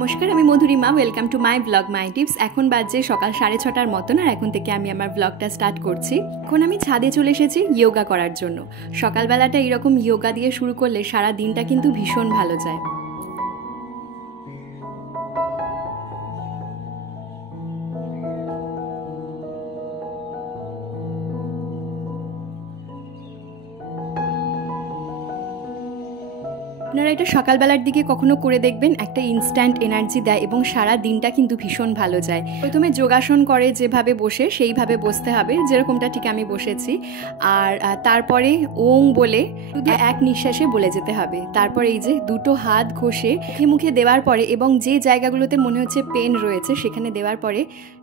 নমস্কার, আমি Madhurima. Welcome to my blog my tips. এখন বাজে সকাল 6:30টার মতন, আর এখন থেকে আমি আমার ব্লগটা স্টার্ট করছি। এখন আমি ছাদে চলে এসেছি যোগা করার জন্য। সকালবেলাটা এরকম যোগা দিয়ে শুরু করলে সারা দিনটা কিন্তু ভীষণ ভালো যায়। আপনারা এটা সকালবেলার দিকে কখনো করে দেখবেন, একটা ইনস্ট্যান্ট এনার্জি দেয় এবং সারা দিনটা কিন্তু ভীষণ ভালো যায়। প্রথমে যোগাসন করে যেভাবে বসে সেইভাবে বসতে হবে, যেরকমটা ঠিক আমি বসেছি। আর তারপরে ওং বলে শুধু এক নিঃশ্বাসে বলে যেতে হবে। তারপর এই যে দুটো হাত ঘষে মুখে দেওয়ার পরে এবং যে জায়গাগুলোতে মনে হচ্ছে পেন রয়েছে সেখানে দেওয়ার পরে,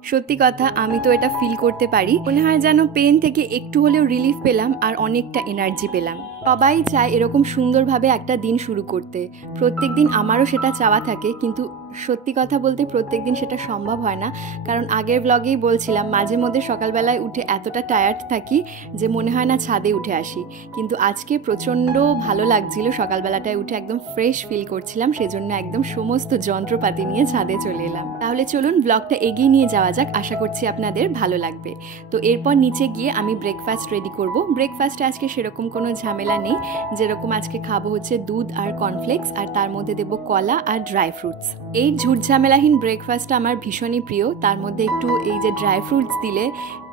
সত্যি কথা আমি তো এটা ফিল করতে পারি, মনে হয় যেন পেন থেকে একটু হলেও রিলিফ পেলাম আর অনেকটা এনার্জি পেলাম। সবাই চায় এরকম সুন্দরভাবে একটা দিন শুরু করতে। প্রত্যেক দিন আমারও সেটা চাওয়া থাকে, কিন্তু সত্যি কথা বলতে প্রত্যেক দিন সেটা সম্ভব হয় না। কারণ আগের ব্লগেই বলছিলাম, মাঝে মধ্যে সকালবেলায় উঠে এতটা টায়ার্ড থাকি যে মনে হয় না ছাদে উঠে আসি। কিন্তু আজকে প্রচণ্ড ভালো লাগছিল, সকালবেলাটায় উঠে একদম ফ্রেশ ফিল করছিলাম, সেজন্য একদম সমস্ত যন্ত্রপাতি নিয়ে ছাদে চলে এলাম। তাহলে চলুন ব্লগটা এগিয়ে নিয়ে যাওয়া যাক, আশা করছি আপনাদের ভালো লাগবে। তো এরপর নিচে গিয়ে আমি ব্রেকফাস্ট রেডি করব। ব্রেকফাস্টে আজকে সেরকম কোনো ঝামেলা নেই। যেরকম আজকে খাবো হচ্ছে দুধ আর কর্নফ্লেক্স, আর তার মধ্যে দেবো কলা আর ড্রাই ফ্রুটস। এই ঝুটঝামেলাহীন ব্রেকফাস্টটা আমার ভীষণই প্রিয়। তার মধ্যে একটু এই যে ড্রাই ফ্রুটস দিলে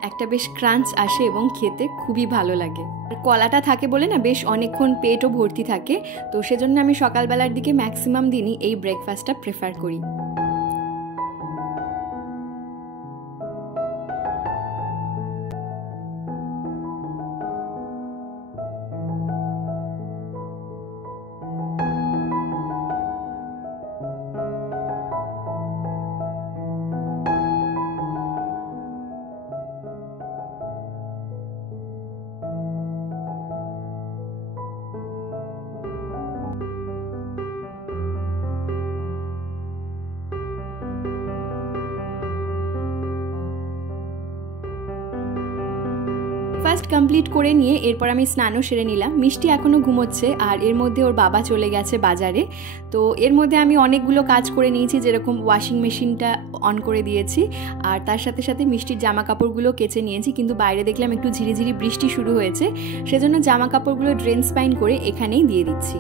একটা বেশ ক্রাঞ্চ আসে এবং খেতে খুবই ভালো লাগে। আর কলাটা থাকে বলে না বেশ অনেকক্ষণ পেটও ভর্তি থাকে, তো সেজন্য আমি সকালবেলার দিকে ম্যাক্সিমাম দিনই এই ব্রেকফাস্টটা প্রেফার করি। ব্রেকফাস্ট কমপ্লিট করে নিয়ে এরপর আমি স্নানও সেরে নিলাম। মিষ্টি এখনও ঘুমোচ্ছে, আর এর মধ্যে ওর বাবা চলে গেছে বাজারে। তো এর মধ্যে আমি অনেকগুলো কাজ করে নিয়েছি, যেরকম ওয়াশিং মেশিনটা অন করে দিয়েছি, আর তার সাথে সাথে মিষ্টির জামা কাপড়গুলো কেচে নিয়েছি। কিন্তু বাইরে দেখলাম একটু ঝিরিঝিরি বৃষ্টি শুরু হয়েছে, সেজন্য জামা কাপড়গুলো ড্রেন স্পাইন করে এখানেই দিয়ে দিচ্ছি।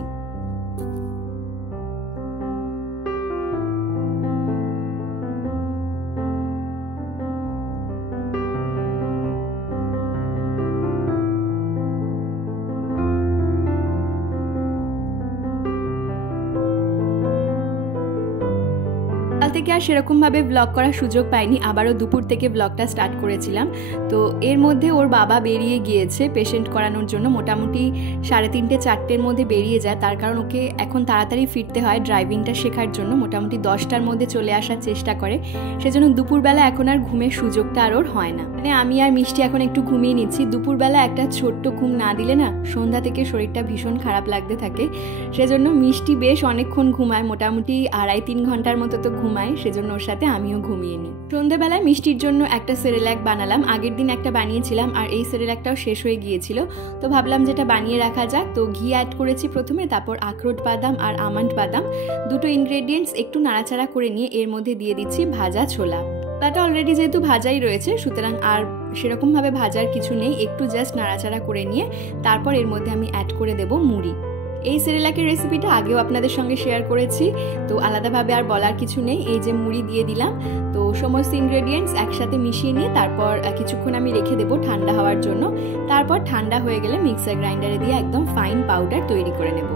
থেকে আর সেরকমভাবে ব্লগ করার সুযোগ পাইনি, আবারও দুপুর থেকে ব্লগটা স্টার্ট করেছিলাম। তো এর মধ্যে ওর বাবা বেরিয়ে গিয়েছে পেশেন্ট করানোর জন্য, মোটামুটি 3:30 4টের মধ্যে বেরিয়ে যায়। তার কারণ ওকে এখন তাড়াতাড়ি ফিরতে হয় ড্রাইভিংটা শেখার জন্য, মোটামুটি 10টার মধ্যে চলে আসার চেষ্টা করে। সেজন্য দুপুরবেলা এখন আর ঘুমের সুযোগটা আর ওর হয় না। মানে আমি আর মিষ্টি এখন একটু ঘুমিয়ে নিচ্ছি। দুপুরবেলা একটা ছোট্ট ঘুম না দিলে না সন্ধ্যা থেকে শরীরটা ভীষণ খারাপ লাগতে থাকে। সেজন্য মিষ্টি বেশ অনেকক্ষণ ঘুমায়, মোটামুটি 2.5-3 ঘন্টার মতো তো ঘুমায়, সেজন্য ওর সাথে আমিও ঘুমিয়ে নিই। সন্ধ্যাবেলায় মিষ্টির জন্য একটা সেরেল্যাক বানালাম। আগের দিন একটা বানিয়েছিলাম, আর এই সেরেল্যাকটাও শেষ হয়ে গিয়েছিল, তো ভাবলাম যেটা বানিয়ে রাখা যাক। তো ঘি অ্যাড করেছি প্রথমে, তারপর আখরোট বাদাম আর আমন্ড বাদাম, দুটো ইনগ্রেডিয়েন্টস একটু নাড়াচাড়া করে নিয়ে এর মধ্যে দিয়ে দিচ্ছি ভাজা ছোলা। তাটা অলরেডি যেহেতু ভাজাই রয়েছে, সুতরাং আর সেরকমভাবে ভাজার কিছু নেই। একটু জাস্ট নাড়াচাড়া করে নিয়ে তারপর এর মধ্যে আমি অ্যাড করে দেব মুড়ি। এই সেরেলাকের রেসিপিটা আগেও আপনাদের সঙ্গে শেয়ার করেছি, তো আলাদাভাবে আর বলার কিছু নেই। এই যে মুড়ি দিয়ে দিলাম, তো সমস্ত ইনগ্রেডিয়েন্টস একসাথে মিশিয়ে নিয়ে তারপর কিছুক্ষণ আমি রেখে দেবো ঠান্ডা হওয়ার জন্য। তারপর ঠান্ডা হয়ে গেলে মিক্সার গ্রাইন্ডারে দিয়ে একদম ফাইন পাউডার তৈরি করে নেব।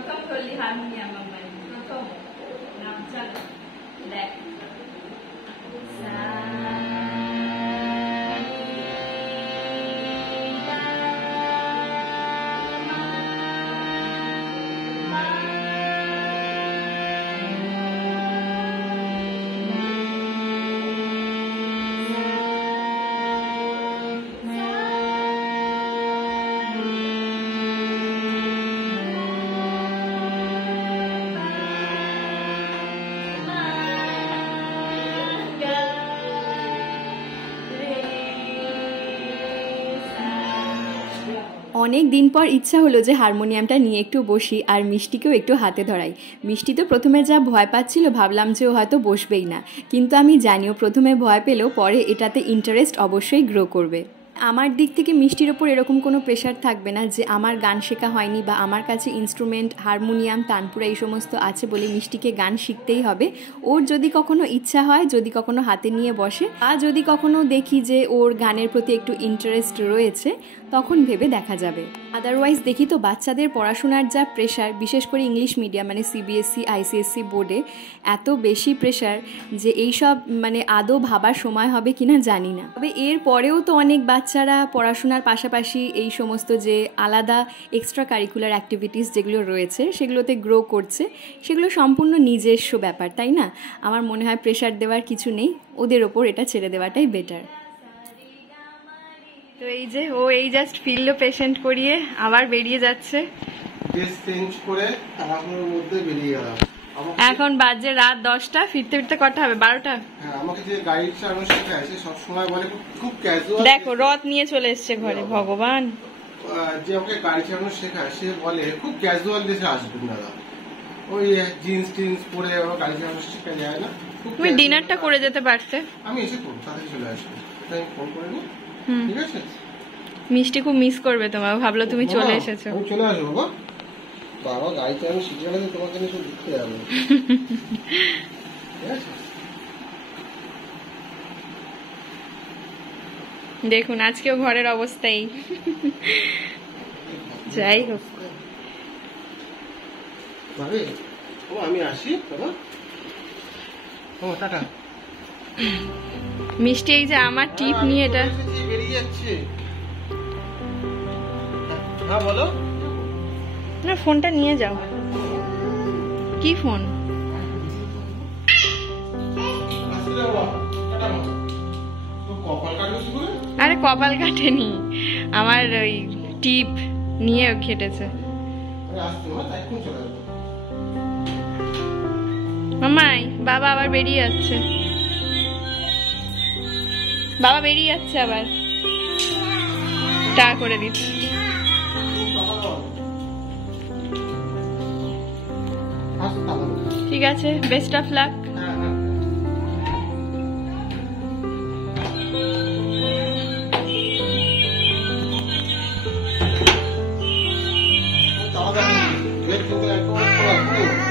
প্রথম ধরলি হারমোনিয়াম আমার প্রথম নাম চাল দেখ অনেক দিন পর ইচ্ছা হলো যে হারমোনিয়ামটা নিয়ে একটু বসি আর মিষ্টিকেও একটু হাতে ধরাই। মিষ্টি তো প্রথমে যা ভয় পাচ্ছিল ভাবলাম যে ও হয়তো বসবেই না, কিন্তু আমি জানিও প্রথমে ভয় পেলেও পরে এটাতে ইন্টারেস্ট অবশ্যই গ্রো করবে। আমার দিক থেকে মিষ্টির ওপর এরকম কোনো প্রেশার থাকবে না যে আমার গান শেখা হয়নি বা আমার কাছে ইনস্ট্রুমেন্ট হারমোনিয়াম তানপুরা এই সমস্ত আছে বলে মিষ্টিকে গান শিখতেই হবে। ওর যদি কখনো ইচ্ছা হয়, যদি কখনো হাতে নিয়ে বসে বা যদি কখনো দেখি যে ওর গানের প্রতি একটু ইন্টারেস্ট রয়েছে তখন ভেবে দেখা যাবে। আদারওয়াইজ দেখি তো বাচ্চাদের পড়াশোনার যা প্রেশার, বিশেষ করে ইংলিশ মিডিয়াম মানে সিবিএসসি আইসিএসসি বোর্ডে এত বেশি প্রেশার যে এইসব মানে আদৌ ভাবার সময় হবে কিনা জানি না। তবে এর পরেও তো অনেক বাচ্চারা পড়াশোনার পাশাপাশি এই সমস্ত যে আলাদা এক্সট্রা কারিকুলার অ্যাক্টিভিটিস যেগুলো রয়েছে সেগুলোতে গ্রো করছে, সেগুলো সম্পূর্ণ নিজস্ব ব্যাপার, তাই না? আমার মনে হয় প্রেশার দেওয়ার কিছু নেই, ওদের ওপর এটা ছেড়ে দেওয়াটাই বেটার। তো এই যে ও এই জাস্ট ফিরলো পেশেন্ট করিয়ে, আবার বেরিয়ে যাচ্ছে। ড্রেস চেঞ্জ করে তাড়াহুড়োর মধ্যে বেরিয়ে গেলাম। এখন বাজে রাত 10টা, ফিরতে ফিরতে কটা হবে? 12টা। হ্যাঁ, আমাকে যে গাড়ি চালানো শেখায় সে সবসময় বলে খুব ক্যাজুয়াল। দেখো রথ নিয়ে চলে এসছে ঘরে, ভগবান। যে আমাকে গাড়ি চালানো শেখায় সে বলে খুব ক্যাজুয়াল ড্রেসে আসবেন দাদা, ওই জিন্স টিন্স পরে আমার গাড়ি চালানো শেখা যায় না। তুমি ডিনারটা করে যেতে পারতে। আমি এসে করবো, তাড়াতাড়ি চলে আসবো, তাই ফোন করে নি। ঠিক আছে? মিষ্টি খুব মিস করবে তোমাকে, ভাবলো তুমি চলে এসেছো। আমি চলে আসবো বাবা। বাবা গাড়ি চালানো শিখে গেলে তোমাকে নিয়ে সব দেখতে যাবো। ঠিক আছে? দেখুন আজকেও ঘরের অবস্থাই। যাই হোক, আমি আসি বাবা। ও টাটা। মিষ্টি এই যে আমার টিপ নিয়ে এটা বেরিয়ে যাচ্ছে। হ্যাঁ বলো না, ফোনটা নিয়ে যাও। কি ফোন? আরে কপাল কাটেনি, আমার ওই টিপ নিয়ে খেটেছে। মামাই বাবা আবার বেরিয়ে যাচ্ছে, বাবা বেরিয়ে যাচ্ছে আবার, টা করে দিচ্ছি। ঠিক আছে, বেস্ট অফ লাক।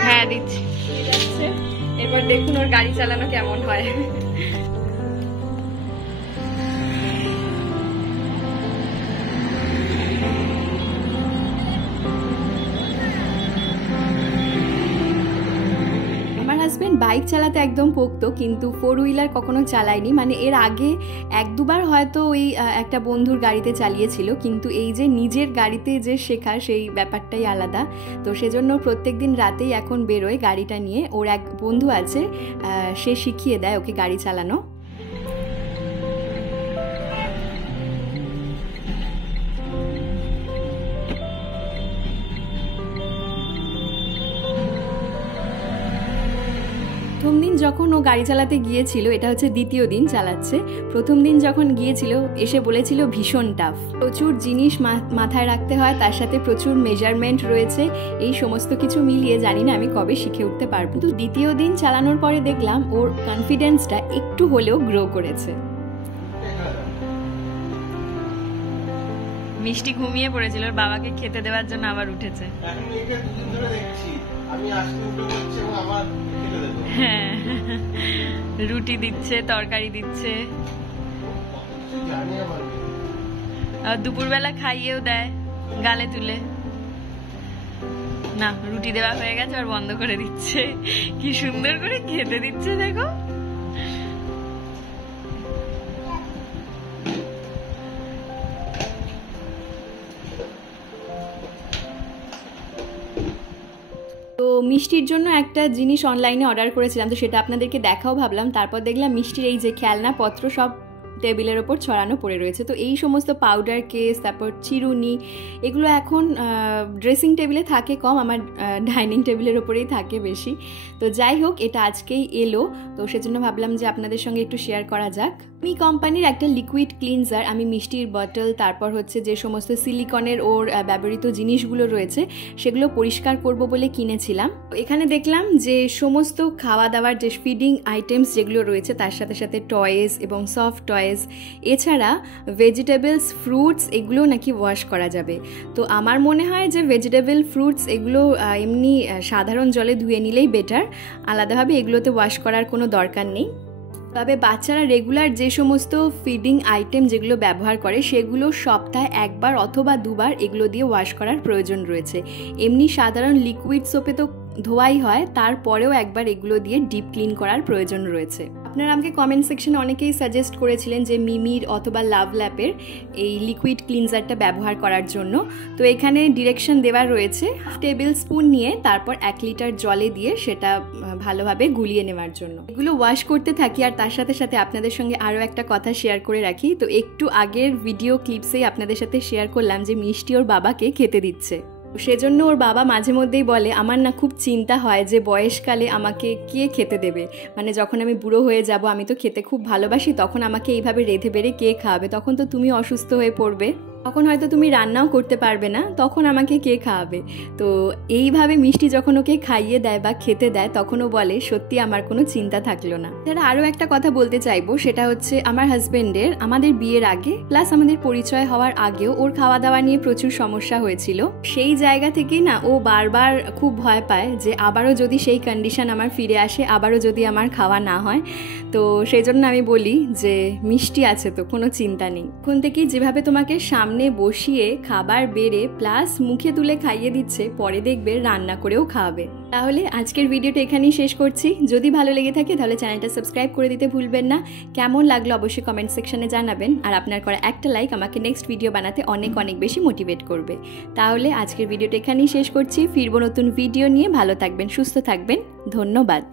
হ্যাঁ দিচ্ছি। ঠিক আছে, এবার দেখুন ওর গাড়ি চালানো কেমন হয়। হাজবেন্ড বাইক চালাতে একদম পোক্ত, কিন্তু 4 হুইলার কখনো চালায়নি। মানে এর আগে 1-2বার হয়তো ওই একটা বন্ধুর গাড়িতে চালিয়েছিল, কিন্তু এই যে নিজের গাড়িতে যে শেখা সেই ব্যাপারটাই আলাদা। তো সেজন্য প্রত্যেকদিন রাতেই এখন বেরোয় গাড়িটা নিয়ে। ওর এক বন্ধু আছে, সে শিখিয়ে দেয় ওকে গাড়ি চালানো। প্রথম দিন যখন ও গাড়ি চালাতে গিয়েছিল, এটা হচ্ছে দ্বিতীয় দিন চালাচ্ছে, প্রথম দিন যখন গিয়েছিল এসে বলেছিল ভীষণ টাফ, প্রচুর জিনিস মাথায় রাখতে হয়, তার সাথে প্রচুর মেজারমেন্ট রয়েছে, এই সমস্ত কিছু মিলিয়ে জানি না আমি কবে শিখে উঠতে পারবো। কিন্তু দ্বিতীয় দিন চালানোর পরে দেখলাম ওর কনফিডেন্সটা একটু হলেও গ্রো করেছে। মিষ্টি ঘুমিয়ে পড়েছিল, ওর বাবাকে খেতে দেওয়ার জন্য আবার উঠেছে। হ্যাঁ, রুটি দিচ্ছে, তরকারি দিচ্ছে, দুপুরবেলা খাইয়েও দেয় গালে তুলে। না রুটি দেওয়া হয়ে গেছে আর বন্ধ করে দিচ্ছে, কি সুন্দর করে খেতে দিচ্ছে দেখো। তো মিষ্টির জন্য একটা জিনিস অনলাইনে অর্ডার করেছিলাম, তো সেটা আপনাদেরকে দেখাও ভাবলাম। তারপর দেখলাম মিষ্টির এই যে খেলনাপত্র সব টেবিলের ওপর ছড়ানো পড়ে রয়েছে। তো এই সমস্ত পাউডার কেস, তারপর চিরুনি, এগুলো এখন ড্রেসিং টেবিলে থাকে কম, আমার ডাইনিং টেবিলের ওপরেই থাকে বেশি। তো যাই হোক, এটা আজকেই এলো, তো সেজন্য ভাবলাম যে আপনাদের সঙ্গে একটু শেয়ার করা যাক। মি কোম্পানির একটা লিকুইড ক্লিনজার আমি মিষ্টির বটল, তারপর হচ্ছে যে সমস্ত সিলিকনের ওর ব্যবহৃত জিনিসগুলো রয়েছে সেগুলো পরিষ্কার করব বলে কিনেছিলাম। এখানে দেখলাম যে সমস্ত খাওয়া দাওয়ার যে ফিডিং আইটেমস যেগুলো রয়েছে তার সাথে সাথে টয়েস এবং সফট টয়েস, এছাড়া ভেজিটেবলস, ফ্রুটস, এগুলো নাকি ওয়াশ করা যাবে। তো আমার মনে হয় যে ভেজিটেবল, ফ্রুটস এগুলো এমনি সাধারণ জলে ধুয়ে নিলেই বেটার, আলাদাভাবে এগুলোতে ওয়াশ করার কোনো দরকার নেই। তবে বাচ্চারা রেগুলার যে সমস্ত ফিডিং আইটেম যেগুলো ব্যবহার করে সেগুলো সপ্তাহে একবার অথবা দুবার এগুলো দিয়ে ওয়াশ করার প্রয়োজন রয়েছে। এমনি সাধারণ লিকুইড সোপে তো ধোয়াই হয়, তারপরেও একবার এগুলো দিয়ে ডিপ ক্লিন করার প্রয়োজন রয়েছে। আপনারা আমাকে কমেন্ট সেকশনে অনেকেই সাজেস্ট করেছিলেন যে মিমির অথবা লাভ ল্যাপের এই লিকুইড ক্লিনজারটা ব্যবহার করার জন্য। তো এখানে ডিরেকশন দেওয়া রয়েছে, টেবিল স্পুন নিয়ে তারপর 1 লিটার জলে দিয়ে সেটা ভালোভাবে গুলিয়ে নেওয়ার জন্য। এগুলো ওয়াশ করতে থাকি, আর তার সাথে সাথে আপনাদের সঙ্গে আরও একটা কথা শেয়ার করে রাখি। তো একটু আগের ভিডিও ক্লিপসেই আপনাদের সাথে শেয়ার করলাম যে মিষ্টি ওর বাবাকে খেতে দিচ্ছে। সেজন্য ওর বাবা মাঝে মধ্যেই বলে, আমার না খুব চিন্তা হয় যে বয়সকালে আমাকে কে খেতে দেবে, মানে যখন আমি বুড়ো হয়ে যাব, আমি তো খেতে খুব ভালোবাসি, তখন আমাকে এইভাবে রেঁধে বেড়ে কে খাওয়াবে, তখন তো তুমি অসুস্থ হয়ে পড়বে, তখন হয়তো তুমি রান্নাও করতে পারবে না, তখন আমাকে কে খাওয়াবে। তো এইভাবে মিষ্টি যখন ওকে খাইয়ে দেয় বা খেতে দেয় তখনও বলে সত্যি আমার কোনো চিন্তা থাকলো না। এছাড়া আরও একটা কথা বলতে চাইবো, সেটা হচ্ছে আমার হাজবেন্ডের আমাদের বিয়ের আগে প্লাস আমাদের পরিচয় হওয়ার আগেও ওর খাওয়া দাওয়া নিয়ে প্রচুর সমস্যা হয়েছিল। সেই জায়গা থেকেই না ও বারবার খুব ভয় পায় যে আবারও যদি সেই কন্ডিশন আমার ফিরে আসে, আবারও যদি আমার খাওয়া না হয়। তো সেই জন্য আমি বলি যে মিষ্টি আছে তো কোনো চিন্তা নেই, এখন থেকেই যেভাবে তোমাকে সামনে বসিয়ে খাবার বেড়ে প্লাস মুখে তুলে খাইয়ে দিচ্ছে, পরে দেখবে রান্না করেও খাওয়াবে। তাহলে আজকের ভিডিওটা এখানেই শেষ করছি। যদি ভালো লেগে থাকে তাহলে চ্যানেলটা সাবস্ক্রাইব করে দিতে ভুলবেন না। কেমন লাগলো অবশ্যই কমেন্ট সেকশনে জানাবেন, আর আপনার করা একটা লাইক আমাকে নেক্সট ভিডিও বানাতে অনেক অনেক বেশি মোটিভেট করবে। তাহলে আজকের ভিডিওটা এখানেই শেষ করছি, ফিরবো নতুন ভিডিও নিয়ে। ভালো থাকবেন, সুস্থ থাকবেন, ধন্যবাদ।